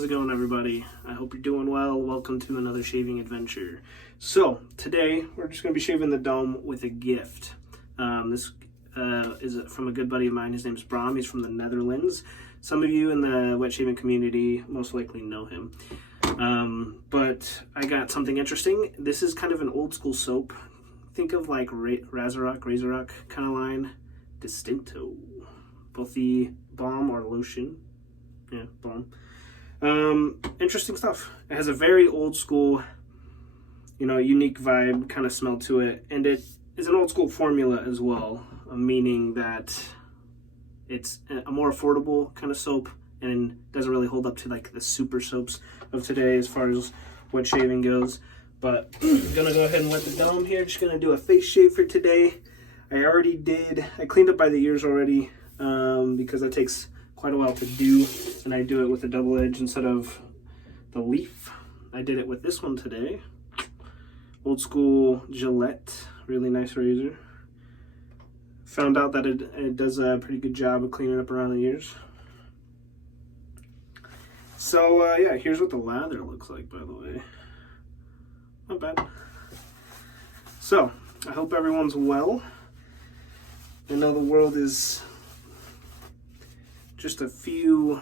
How's it going, everybody? I hope you're doing well. Welcome to another shaving adventure. So today we're just going to be shaving the dome with a gift. This is from a good buddy of mine. His name's Bram. He's from the Netherlands. Some of you in the wet shaving community most likely know him. But I got something interesting. This is kind of an old school soap. Think of like Razor Rock kind of line. Distinto. Both the balm or lotion. Yeah, balm. Interesting stuff. It has a very old school, unique vibe kind of smell to it. And it is an old school formula as well, meaning that it's a more affordable kind of soap and doesn't really hold up to like the super soaps of today as far as wet shaving goes. But I'm gonna go ahead and wet the dome here. Just gonna do a face shave for today. I cleaned up by the ears already because that takes quite a while to do, and I do it with a double edge instead of the leaf. I did it with this one today. Old school Gillette, really nice razor. Found out that it does a pretty good job of cleaning up around the ears. So yeah, here's what the lather looks like, by the way. Not bad. So, I hope everyone's well. I know the world is just a few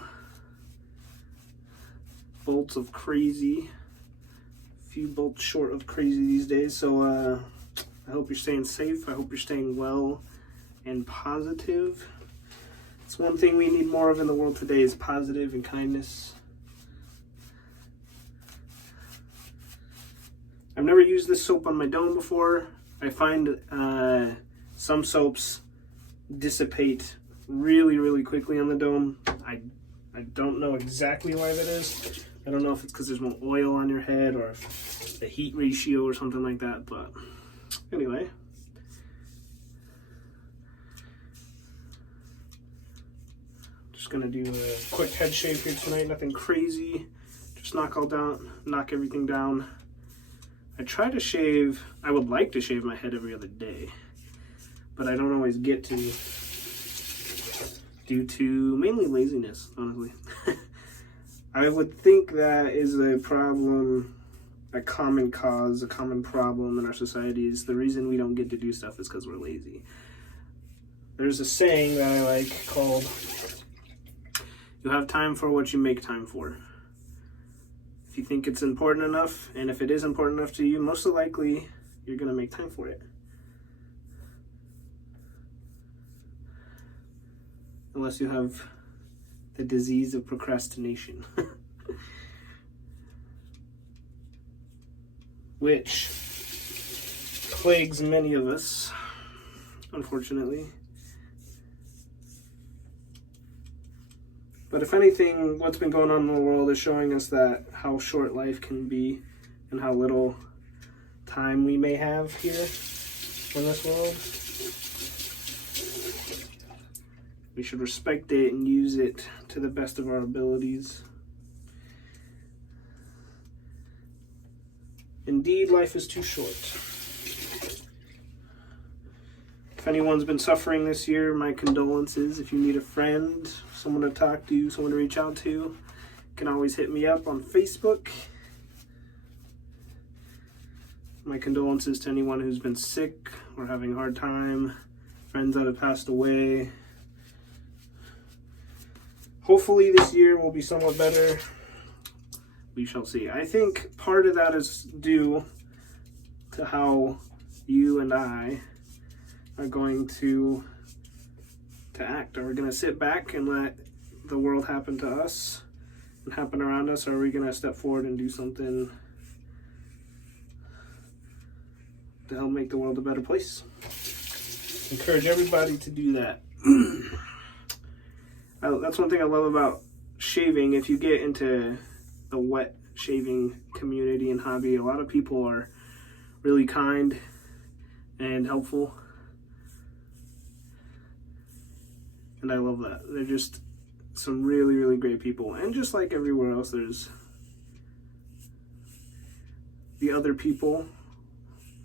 bolts of crazy, a few bolts short of crazy these days. So I hope you're staying safe. I hope you're staying well and positive. It's one thing we need more of in the world today is positive and kindness. I've never used this soap on my dome before. I find some soaps dissipate really quickly on the dome. I don't know exactly why that is. I don't know if it's because there's more oil on your head or the heat ratio or something like that, but anyway. Just gonna do a quick head shave here tonight, nothing crazy. Just knock everything down. I would like to shave my head every other day, but I don't always get to, due to mainly laziness, honestly. I would think that is a problem, a common problem in our society is the reason we don't get to do stuff is because we're lazy. There's a saying that I like called, you have time for what you make time for. If you think it's important enough, and if it is important enough to you, most likely you're going to make time for it. Unless you have the disease of procrastination. Which plagues many of us, unfortunately. But if anything, what's been going on in the world is showing us that how short life can be and how little time we may have here in this world. We should respect it and use it to the best of our abilities. Indeed, life is too short. If anyone's been suffering this year, my condolences. If you need a friend, someone to talk to, someone to reach out to, you can always hit me up on Facebook. My condolences to anyone who's been sick or having a hard time, friends that have passed away. Hopefully this year will be somewhat better. We shall see. I think part of that is due to how you and I are going to act. Are we going to sit back and let the world happen to us and happen around us? Or are we going to step forward and do something to help make the world a better place? Encourage everybody to do that. That's one thing I love about shaving. If you get into the wet shaving community and hobby, a lot of people are really kind and helpful. And I love that. They're just some really great people. And just like everywhere else, there's the other people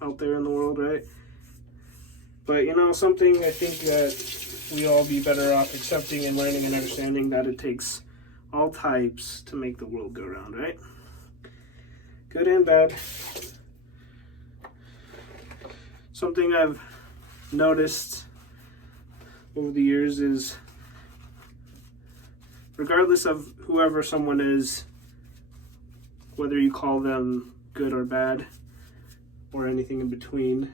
out there in the world, right? But something I think that we all be better off accepting and learning and understanding that it takes all types to make the world go round, right? Good and bad. Something I've noticed over the years is, regardless of whoever someone is, whether you call them good or bad or anything in between,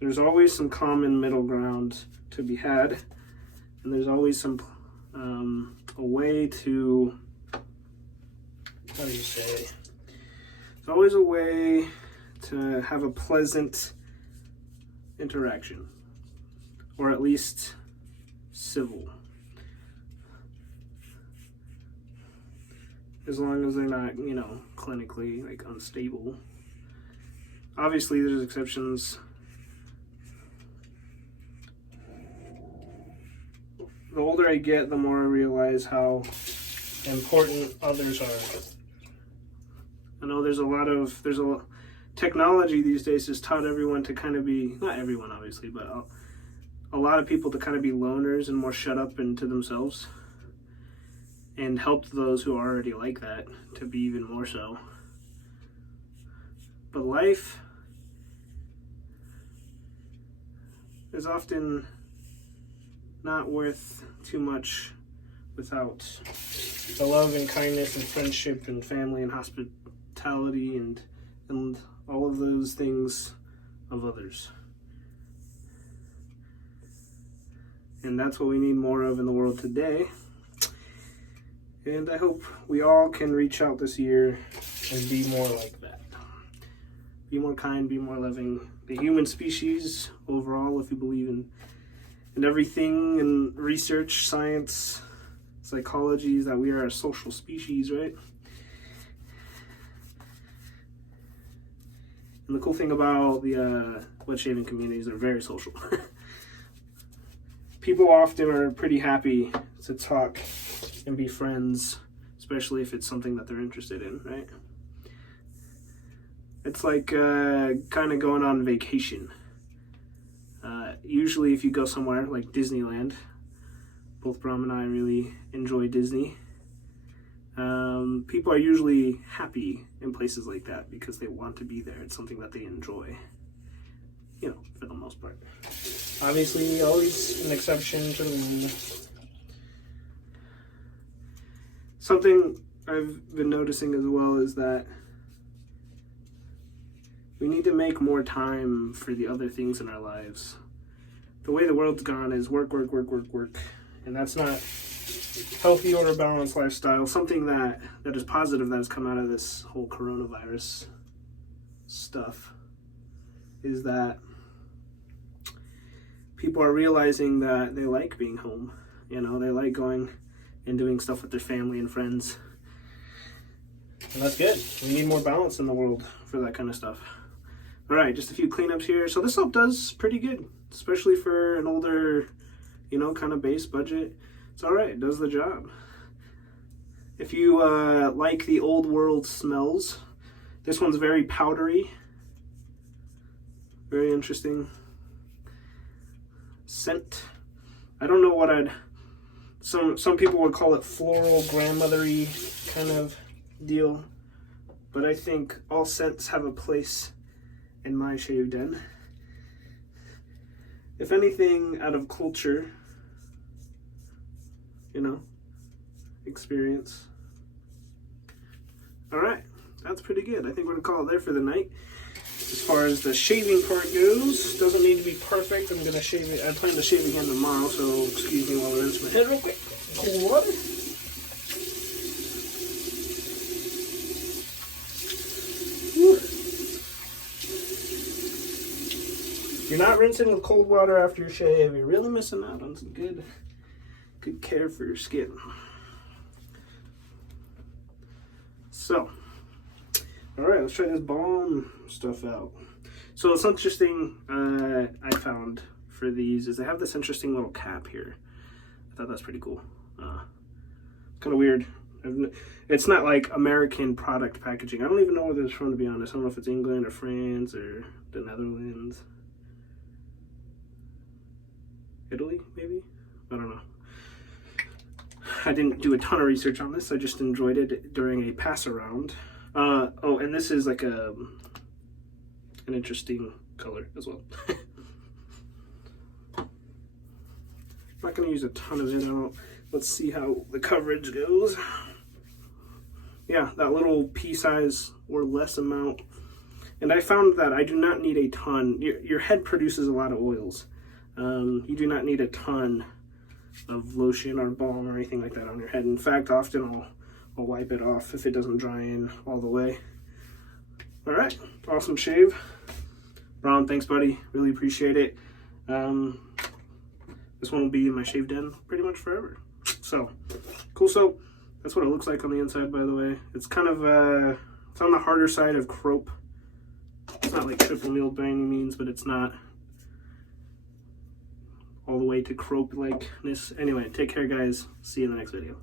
there's always some common middle ground to be had, and there's always some a way to, how do you say, there's always a way to have a pleasant interaction, or at least civil, as long as they're not, you know, clinically like unstable. Obviously there's exceptions. The older I get, the more I realize how important others are. I know there's a lot technology these days has taught everyone to kind of be, not everyone obviously, but a lot of people to kind of be loners and more shut up into themselves, and helped those who are already like that to be even more so. But life is often not worth too much without the love and kindness and friendship and family and hospitality and all of those things of others. And that's what we need more of in the world today. And I hope we all can reach out this year and be more like that. Be more kind, be more loving. The human species overall, if you believe in everything in research, science, psychology, is that we are a social species, right? And the cool thing about the wet shaving communities, they're very social. People often are pretty happy to talk and be friends, especially if it's something that they're interested in, right? It's like kind of going on vacation. Usually if you go somewhere like Disneyland, both Bram and I really enjoy Disney. People are usually happy in places like that because they want to be there. It's something that they enjoy, you know, for the most part. Obviously, always an exception to the rule. Something I've been noticing as well is that we need to make more time for the other things in our lives. The way the world's gone is work, work, work, work, work. And that's not healthy or a balanced lifestyle. Something that is positive that has come out of this whole coronavirus stuff is that people are realizing that they like being home. You know, they like going and doing stuff with their family and friends. And that's good. We need more balance in the world for that kind of stuff. All right, just a few cleanups here. So this soap does pretty good, especially for an older, you know, kind of base budget. It's all right, it does the job. If you like the old world smells, this one's very powdery. Very interesting scent. I don't know what some people would call it floral, grandmothery kind of deal, but I think all scents have a place in my shave den. If anything, out of culture, you know, experience. All right, that's pretty good. I think we're gonna call it there for the night. As far as the shaving part goes, doesn't need to be perfect. I'm gonna shave it. I plan to shave again tomorrow, so excuse me while I rinse my head real quick. Cold water. If you're not rinsing with cold water after your shave, you're really missing out on some good care for your skin. So, all right, let's try this balm stuff out. So it's interesting, I found for these is they have this interesting little cap here. I thought that's pretty cool. Kind of weird. It's not like American product packaging. I don't even know where this is from, to be honest. I don't know if it's England or France or the Netherlands. Italy, maybe? I don't know. I didn't do a ton of research on this. I just enjoyed it during a pass around. Oh, and this is like an interesting color as well. I'm not going to use a ton of it. Let's see how the coverage goes. Yeah, that little pea size or less amount. And I found that I do not need a ton. Your head produces a lot of oils. You do not need a ton of lotion or balm or anything like that on your head. In fact, often I'll wipe it off if it doesn't dry in all the way. All right, awesome shave. Bram, thanks, buddy. Really appreciate it. This one will be in my shave den pretty much forever. So, cool soap. That's what it looks like on the inside, by the way. It's kind of, it's on the harder side of crope. It's not like triple milled by any means, but it's not all the way to crope likeness. Anyway, take care, guys. See you in the next video.